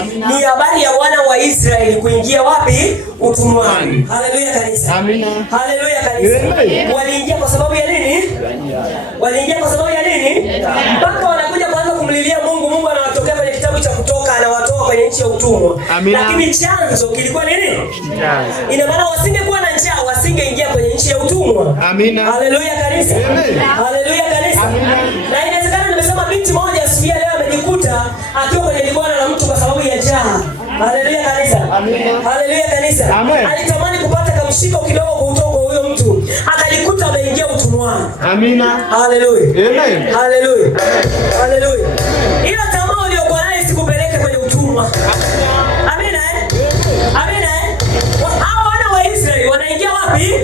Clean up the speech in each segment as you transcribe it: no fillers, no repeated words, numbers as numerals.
Ni habari ya wana wa Israeli kuingia wapi? Utumwani. Haleluya kanisa. Amina. Haleluya kanisa. Waliingia kwa sababu ya nini? Waliingia kwa sababu ya nini? Mpaka wanakuja kuanza kumlilia Mungu. Mungu anawatokea kwenye kitabu cha Kutoka, anawatoa kwenye nchi ya utumwa. Lakini chanzo kilikuwa nini? Ina maana wasingekuwa na njaa, wasingeingia kwenye nchi ya utumwa. Amina. Haleluya kanisa. Haleluya kanisa. Na inawezekana nimesema binti moja siku leo amejikuta akiwa kwenye ligwana na mtu kwa sababu ya njaa. Haleluya kanisa. Haleluya kanisa. Alitamani kupata kamshiko kidogo kutoka kwa huyo mtu, akajikuta ameingia utumwani. Amina. Haleluya. Amen. Haleluya. Haleluya. Ila tamaa uliyokuwa nayo isikupeleke kwenye utumwa. Amina. Amina. Hao wana wa Israeli wanaingia wapi?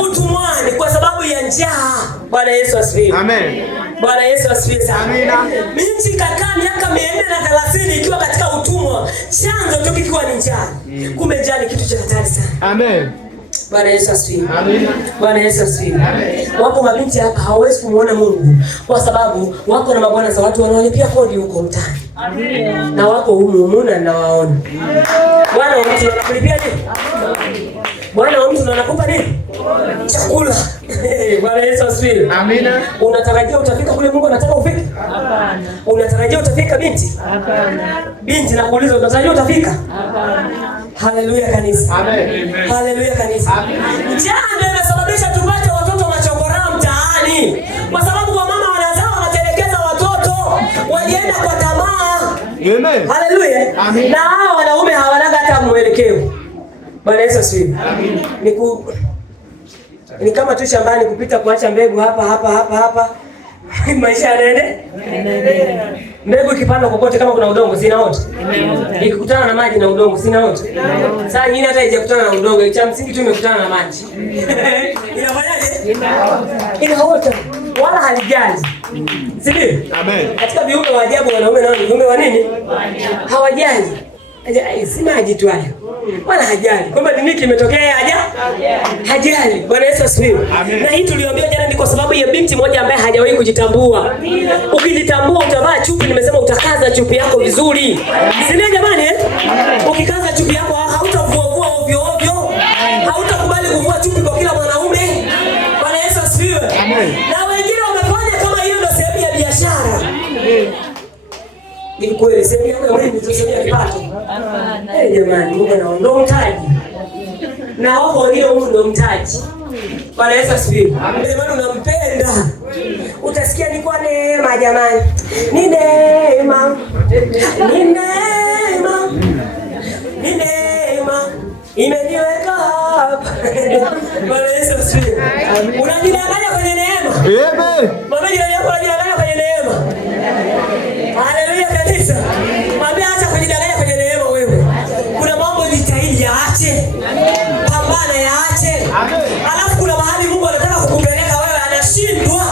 Utumwani kwa sababu ya njaa. Bwana Yesu asifiwe. Amen. Bwana Yesu asifiwe sana. Amina. Binti kakaa miaka 430 ikiwa katika utumwa, chanzo tu kikiwa ni njaa. Kumbe njaa ni kitu cha hatari sana. Amen. Bwana Yesu asifiwe. Amina. Bwana Yesu asifiwe. Amen. Wapo mabinti hapa hawawezi kumuona Mungu kwa sababu wako na mabwana za watu wanaolipia kodi huko mtaani. Amina. Na wako humu na nawaona. Bwana wa mtu anakulipia nini? Bwana wa mtu anakupa nini? Chakula. Bwana Yesu asifiwe. Amina. Unatarajia utafika kule Mungu anataka ufike? Hapana. Unatarajia utafika binti? Hapana. Binti nakuuliza unatarajia utafika? Hapana. Haleluya kanisa. Amen. Haleluya kanisa. Njaa ndio inasababisha tupate watoto machokora mtaani. Kwa sababu wamama wanazaa wanatelekeza watoto, walienda kwa tamaa. Amen. Haleluya. Amen. Na hao wanaume hawanaga hata mwelekeo. Bwana Yesu asifiwe. Amen. Ni kama tu shambani kupita kuacha mbegu hapa. Maisha yanaende. Mbegu ikipandwa kokote kama kuna udongo zinaota. Ikikutana na maji na udongo zinaota. Sasa nyingine hata haijakutana na udongo, cha msingi tu imekutana na maji. Inafanyaje? Inaota. Wala halijali. Sivyo? Amen. Katika viumbe wa ajabu wanaume nao ni viumbe wa nini? Hawajali. Si maji tu hayo. Wala hajali. Kwamba ni nini kimetokea hajali. Bwana Yesu asifiwe. Na hii tuliambiwa jana ni kwa sababu ya binti moja ambaye hajawahi kujitambua. Ukijitambua utavaa chupi, nimesema utakaza chupi yako vizuri. Si ndio jamani Ukikaza chupi yako hautavua ovyo ovyo. Hautakubali kuvua chupi kwa kila mwanaume. Bwana Yesu asifiwe. Na wengine wamefanya kama hiyo ndio sehemu ya biashara. Ni kweli sehemu yako ya mwili ndio sehemu ya kipato. Jamani, Mungu anaondoa mtaji. Na wao ndio Mungu ndio mtaji. Bwana Yesu asifiwe. Jamani unampenda. Utasikia ni kwa neema jamani. Ni neema. Ni neema. Ni neema. Imeniweka hapa. Bwana Yesu asifiwe. Unajidanganya kwenye neema. Amen. Mama ndio yako unajidanganya kwenye neema. Haleluya kanisa. Mwambie acha kujidanganya kwenye neema wewe. Kuna mambo jitahidi yaache. Pambana yaache. Alafu kuna mahali Mungu anataka kukupeleka wewe anashindwa.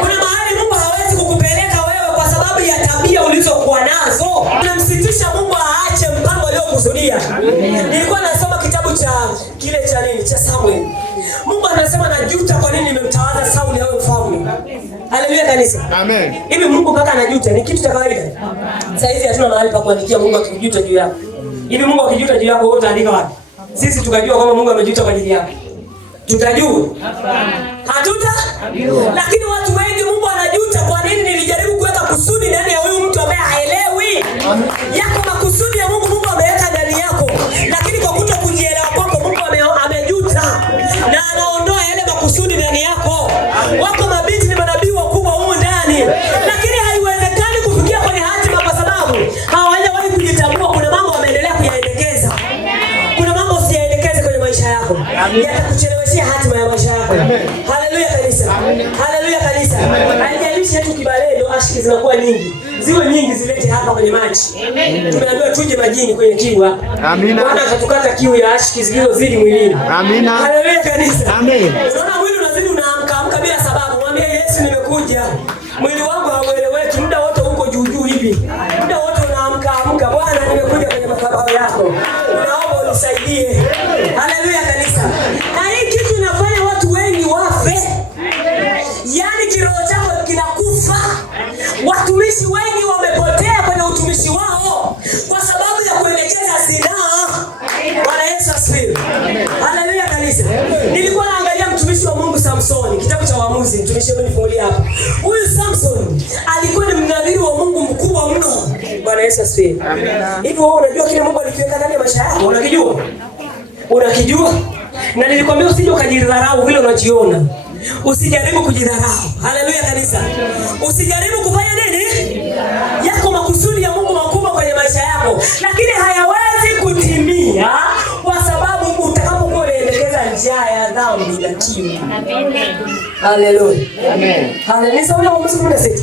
Kuna mahali Mungu hawezi kukupeleka wewe kwa sababu ya tabia ulizokuwa nazo. Unamsitisha Mungu aache mpango aliokusudia. Nilikuwa nasoma kitabu cha cha Samuel. Mungu anasema najuta kwa nini nimemtawaza Sauli awe mfalme. Haleluya kanisa. Amen. Hivi Mungu mpaka anajuta ni kitu cha kawaida? Sasa hizi hatuna mahali pa kuandikia Mungu akijuta juu yako. Hivi Mungu akijuta juu yako wewe utaandika wapi? Sisi tukajua kwamba Mungu amejuta kwa ajili yako. Tutajua? Hapana. Hatuta? Lakini watu wengi Mungu anajuta kwa nini nilijaribu kuweka kusudi ndani ya huyu mtu ambaye haelewi. Yako makusudi ya Mungu ameweka ndani yako. Lakini kwa kutokujielewa kwako Mungu amejuta. Na anaondoa yale makusudi ndani yako. Wako mabinti ni manabii wakubwa huko ndani. Lakini haiwezekani kufikia kwenye hatima kwa sababu hawajawahi kujitambua. Kuna mambo wameendelea kuyaendekeza. Kuna mambo usiyaendekeze kwenye maisha yako. Yatakucheleweshia hatima ya maisha yako. Haleluya kanisa. Haleluya kanisa. Haijalishi yetu kibalendo ashiki zinakuwa nyingi. Ziwe nyingi zilete hapa kwenye maji. Tumeambiwa tuje majini kwenye kiu hapa. Amina. Bwana atatukata kiu ya ashiki zilizozidi mwilini. Amina. Haleluya kanisa. Amen. Unaona mwili unazidi unaamka bila sababu. Mwambie Yesu nimekuja. Mwili wangu haueleweki muda wote uko juu hivi. Muda wote unaamka. Bwana nimekuja kwenye madhabahu yako. Naomba unisaidie. Haleluya kanisa. Na hii kitu inafanya watu wengi wafe. Yaani kiroho chako kinakufa. Watumishi wengi wamepotea kwenye utumishi wao kwa sababu Samson, kitabu cha Waamuzi, tumeshauri nifungulie hapa. Huyu Samson alikuwa ni mnadhiri wa Mungu mkubwa mno. Bwana Yesu asifiwe. Amina. Hivi wewe unajua kile Mungu alikiweka ndani ya maisha yako? Unakijua? Unakijua? Na nilikwambia usije ukajidharau vile unajiona. Usijaribu kujidharau. Haleluya kanisa. Usijaribu kufanya nini? Yako makusudi ya Mungu makubwa kwenye maisha yako, lakini hayawezi kutimia kwa sababu utakapokuwa unaelekeza njia ya dhambi na kiu. Amen. Haleluya. Amen. Haleluya. Ni sawa na Waamuzi 16.